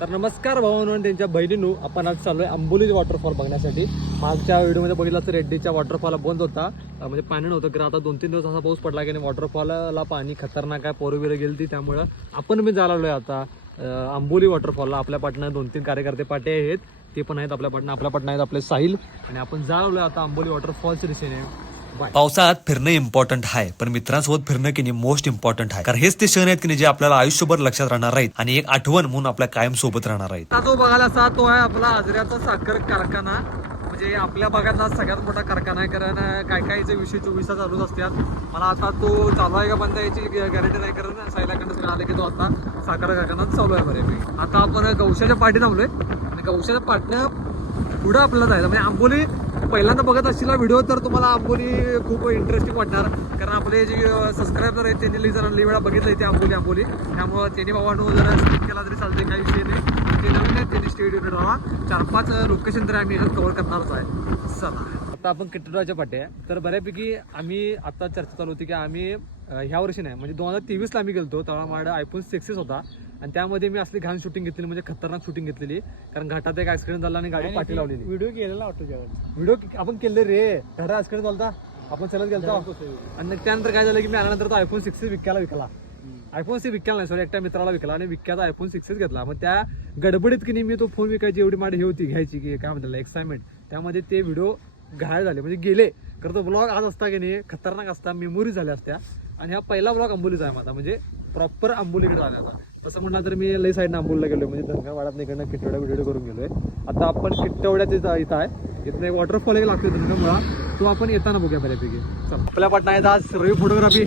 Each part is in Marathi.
तर नमस्कार भावांनो आणि त्यांच्या बहिणीनू आपण आज चाललोय आंबोली वॉटरफॉल बघण्यासाठी. मागच्या व्हिडिओमध्ये बघितलं तर रेड्डीच्या वॉटरफॉल बंद होता. म्हणजे पाणी नव्हतं कारण आता दोन तीन दिवस असा पाऊस पडला की वॉटरफॉलला पाणी खतरनाक आहे पोरवीर गेली ती त्यामुळं आपण मी जायला आहे आता. आंबोली वॉटरफॉलला आपल्या पाटणा दोन तीन कार्यकर्ते पाटे आहेत ते पण आहेत आपल्या पाटणा आपल्या पाटणा आहेत आपले साहिल. आणि आपण जायला आहे आता आंबोली वॉटरफॉलच्या दिशेने. पावसाळ्यात फिरणं इम्पॉर्टंट आहे पण मित्रांसोबत फिरणं की नाही मोस्ट इम्पॉर्टंट आहे. कारण हेच ते क्षण आहेत की नाही जे आपल्याला आयुष्यभर लक्षात राहणार आहेत आणि एक आठवण म्हणून आपल्या कायम सोबत राहणार आहेत. जो बघायला असा तो आहे आपला आजऱ्याचा साखर कारखाना. म्हणजे आपल्या भागातला सगळ्यात मोठा कारखाना आहे कारण काय काय याचे विषय चोवीस तास चालूच असतात. मला आता तो चालू आहे का बंद याची गॅरंटी नाही कारण सायलाकडनं आले की तो आता साखर कारखाना चालू आहे बऱ्यापैकी. आता आपण गौशाच्या पाठी थांबलोय आणि गौशाच्या पाठनं पुढं आपल्याला जायचं म्हणजे आंबोली पहिल्यांदा बघत असलेला व्हिडिओ तर तुम्हाला आंबोली खूप इंटरेस्टिंग वाटणार. कारण आपले जे सबस्क्रायबर आहेत त्यांनी लई जरा लई वेळा बघितलं ते आंबोली आंबोली त्यामुळं त्यांनी बाबांनो जरा स्किप केला तरी चालते काही विषय नाही. ते नवीन आहेत त्यांनी स्टेडियम राहा चार पाच लोकेशन तरी आम्ही कव्हर करणारच आहे. चला. आता आपण किट्टूराच्या पाठी आहे. तर बऱ्यापैकी आम्ही आता चर्चा चालू होती की आम्ही ह्या वर्षी नाही. म्हणजे दोन हजार तेवीसला आम्ही गेलतो. तेव्हा माझा आयफोन सिक्सेस होता. आणि त्यामध्ये मी असली घाण शूटिंग घेतलेली म्हणजे खतरनाक शूटिंग घेतलेली. कारण घाटात एक ऍक्सिडेंट झाला आणि गाडी पाठी लावलेली. व्हिडिओ केलेला वाटतो व्हिडिओ आपण केले रे. घरा ऍक्सिडेंट झालता. आपण चलत गेलतो. आणि त्यानंतर काय झालं की मी आल्यानंतर तो आयफोन सिक्स विकायला विकला. आयफोन सिक्स विकला नाही सॉरी एकट्या मित्राला विकला आणि विक्याचा आयफोन सिक्सच घेतला. मग त्या गडबडीत की नाही मी तो फोन विकायची एवढी माझी हे होती घ्यायची की काय म्हणतात एक्साइटमेंट त्यामध्ये ते व्हिडिओ घायल झाले. म्हणजे गेले. तर तो ब्लॉग आज असता की नाही खतरनाक असता. मेमोरी झाल्या असत्या. आणि हा पहिला ब्लॉक आंबोलीचा आहे माझा म्हणजे प्रॉपर आंबोलीकडे आला आता. तसं म्हणणार तर मी लई साईडनं आंबोलीला गेलो म्हणजे धनगावाडात निकडनं किट्टवड्या व्हिडिओ करून गेलोय. आता आपण किट्टवड्यात इथं इथं आहे. इथं एक वॉटरफॉल एक लागतो धनगामुळा तो आपण येताना बघूया बऱ्यापैकी. आपल्या पाटणा आहेत आज रवी फोटोग्राफी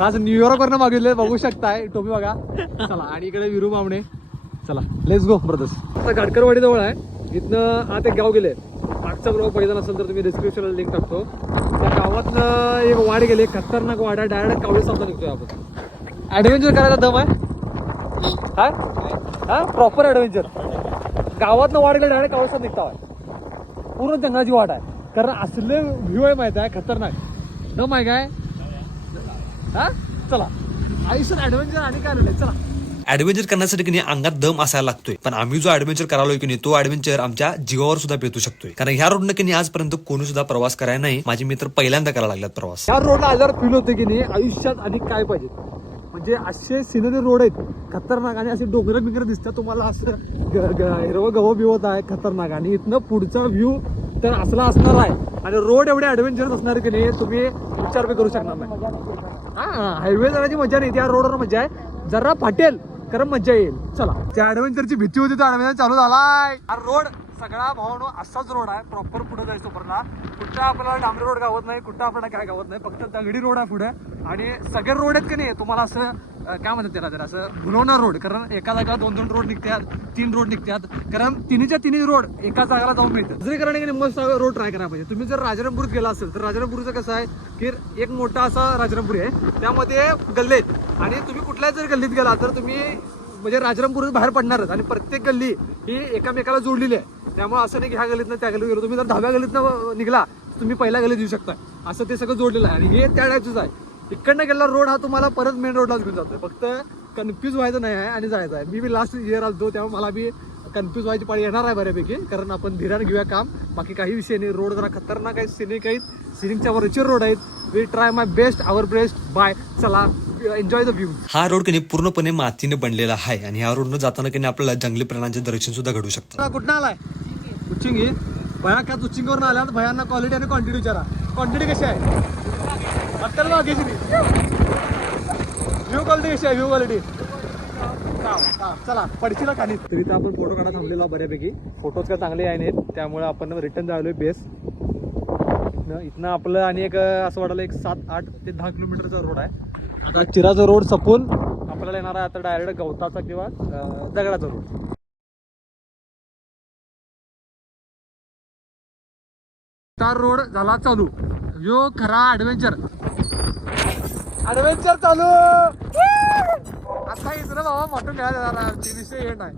आज न्यूयॉर्क वरनं बघू शकताय. टोपी बघा. चला आणि इकडे विरू बामणे चला लेट्स गो ब्रदर्स आता गाडकरवाडी जवळ आहे. इथनं आत एक गाव गेले मागचा ग्रह पहिला नसेल तर तुम्ही डिस्क्रिप्शनला लिंक टाकतो. त्या गावातनं एक वाड गेली खतरनाक वाड आहे डायरेक्ट कावळे सामना निघतोय आपण. ऍडव्हेंचर करायला दम आहे? काय हा? प्रॉपर ऍडव्हेंचर गावातनं वाड गेलं डायरेक्ट कावळे सामना निघता आहे पूर्ण जंगलाची वाट आहे. कारण असले व्ह्यू आहे माहिती आहे खतरनाक. दम आहे काय हा? चला. आयुष्यात ऍडव्हेंचर आणि काय नाही चला. ऍडव्हेंचर करण्यासाठी की अंगात दम असायला लागतोय. पण आम्ही जो ऍडव्हेंचर करालोय की नाही तो ऍडव्हेंचर आमच्या जीवावर सुद्धा पेटू शकतोय. कारण ह्या रोडनं की नाही आजपर्यंत कोणी सुद्धा प्रवास करायला नाही. माझे मित्र पहिल्यांदा करायला लागल्यात प्रवास. या रोडला आल्यावर फील होते की नाही आयुष्यात आणि काय पाहिजे म्हणजे असे सिनरी रोड आहेत खतरनाक. आणि असे डोंगर बिंगर दिसतात तुम्हाला असं हिरवं गवं बिवत आहे खतरनाक. आणि इथनं पुढचा व्ह्यू तर असला असणार आहे. आणि रोड एवढे ऍडव्हेंचरस असणार की नाही तुम्ही विचार बी करू शकणार नाही. हा हायवे जाण्याची मजा नाही. त्या रोडवर मजा आहे. जरा फाटेल. कारण मजा येईल. चला. त्या ऍडव्हेंचरची भीती होती त्या ऍडव्हेंचर चालू झालाय. रोड सगळा भावानो असाच रोड आहे. प्रॉपर पुढे जायचं उपरला कुठं आपल्याला डांबरी रोड गावत नाही कुठं आपल्याला काय गावत नाही फक्त दगडी रोड आहे पुढे. आणि सगळे रोड आहेत की नाही तुम्हाला असं काय म्हणतात त्याला जरा असं भुलवणार रोड. कारण एका जागा दोन दोन रोड निघतात तीन रोड निघतात. कारण तिन्हीच्या तिन्ही रोड एका जागाला जाऊन मिळतात. दुसरी कारण मस्त रोड ट्राय करायला पाहिजे. तुम्ही जर राजारामपूर गेला असेल तर राजारामपूरचं कसं आहे की एक मोठा असा राजारामपुरी आहे. त्यामध्ये गल्ले आहेत. आणि तुम्ही कुठल्याही जर गल्लीत गेला तर तुम्ही म्हणजे राजारामपूर बाहेर पडणारच. आणि प्रत्येक गल्ली ही एकामेकाला जोडलेली आहे. त्यामुळे असं नाही की ह्या गल्लीतनं त्या गल्ली गेलो तुम्ही जर दहाव्या गल्लीतनं निघला तुम्ही पहिल्या गल्लीत येऊ शकता असं ते सगळं जोडलेलं आहे. आणि हे त्या टाईपचंच आहे. इकडनं गेलेला रोड हा तुम्हाला परत मेन रोडलाच घेऊन जातो फक्त कन्फ्यूज व्हायचं नाही आहे आणि जायचं आहे. मी बी लास्ट इयर असतो त्यामुळे मला बी कन्फ्यूज व्हायची पाळी येणार आहे बऱ्यापैकी. कारण आपण धीराने घेऊया काम. बाकी काही विषय नाही. रोड जरा खतरनाक आहेत. सिनिक आहेत सिनिकच्या वरचे रोड आहेत. We try my best our best bye चला एन्जॉय द व्ह्यू हा रोड की नाही पूर्णपणे मातीने बनलेला आहे. आणि ह्या रोडनं जाताना की नाही आपल्याला जंगली प्राण्यांचे दर्शन सुद्धा घडू शकतं. कुठं आलाय? उच्चिंगी. भया काय उच्चिंगवरून आल्या भयांना क्वालिटी आणि क्वांटिटी विचारा. क्वांटिटी कशी आहे? अत्तर व्ह्यू क्वालिटी कशी आहे? व्ह्यू क्वालिटी चला पडशीला खाली. तरी तर आपण फोटो काढा थांबलेला बऱ्यापैकी. फोटोज काय चांगले आहे नाहीत त्यामुळे आपण रिटर्न जायलोय बेस इथनं आपलं आणि एक असं वाटलं एक सात आठ ते दहा किलोमीटरचा रोड आहे. आता चिराचा रोड सपून आपल्याला येणार आहे आता डायरेक्ट गवताचा किंवा दगडाचा रोड चार रोड झाला चालू. यो खरा ऍडव्हेंचर ऍडव्हेंचर चालू! आता इथं बाबा मोठं खेळायला विषय हे नाही.